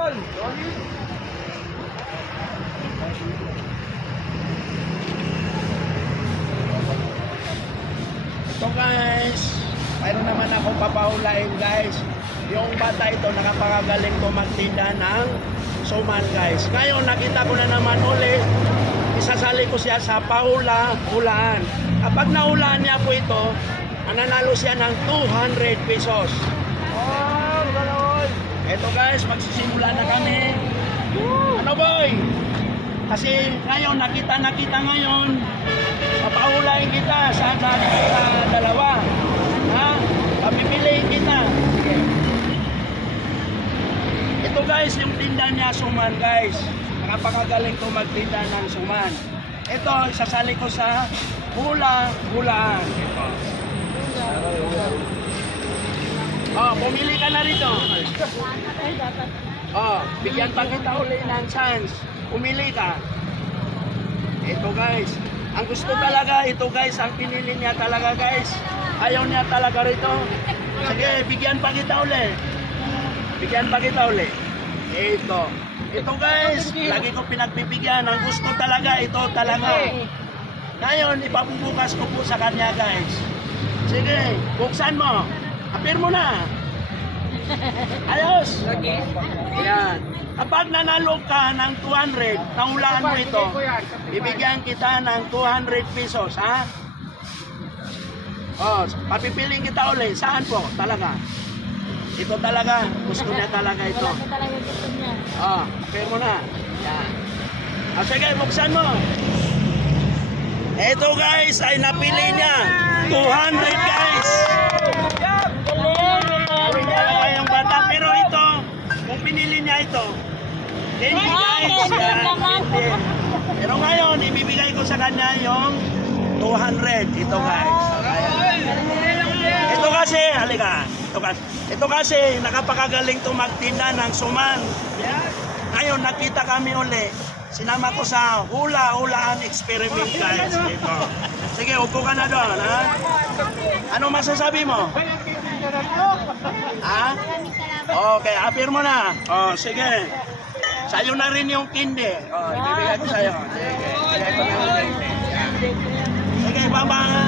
Ito guys, mayroon naman ako papahulain guys. Yung bata ito nakapakagaling magtinda ng suman guys. Ngayon nakita ko na naman ulit, isasali ko siya sa pahula, hulaan. Kapag nahulaan niya po ito, mananalo siya ng 200 pesos. Ito guys, magsisimula na kami. Ano boy? Kasi ngayon, nakita nakita ngayon, papahulain kita sa, sa, sa dalawa. Ha? Papipiliin kita. Ito guys, yung tinda niya suman guys. Nakapakagaling ko magtinda ng suman. Ito, isasali ko sa hula, hulaan. Ito. Oh, pumili ka na rito. Oh, bigyan pa kita uli ng chance. Pumili ka. Ito guys. Ang gusto talaga, ito guys, ang pinili niya talaga guys. Ayaw niya talaga rito. Sige, bigyan pa kita uli. Bigyan pa kita uli. Ito. Ito guys, lagi ko pinagbibigyan. Ang gusto talaga, ito talaga. Ngayon, ipabubukas ko po sa kanya guys. Sige, buksan mo. Apir mo na. Ayos. Yan. Kapag nanalo ka ng 200, nahulaan mo ito, bibigyan kita ng 200 pesos, ha? Oh, papipiling kita uli. Saan po? Talaga. Ito talaga. Gusto niya talaga ito. Wala talaga gusto niya. Oh, apir mo na. Yan. Ah, sige, buksan mo. Ito guys, ay napili niya. 200 guys. Sabi niya talaga yung bata. Pero ito, kung pinili niya ito, hindi guys. Yan, hindi. Pero ngayon, ibibigay ko sa kanya yung 200. Ito guys. Ito kasi, halika. Ito kasi, ito kasi nakapakagaling to magtinda ng suman. Ngayon, nakita kami uli. Sinama ko sa hula-hulaan experiment guys. Ito. Sige, upo ka na doon. Ha? Ano masasabi mo? Ha? Okay, apir mo na. Oh, sige. Sa'yo na rin yung kindi. Oh, ibibigay ko sa'yo. Sige. Sige, bye-bye.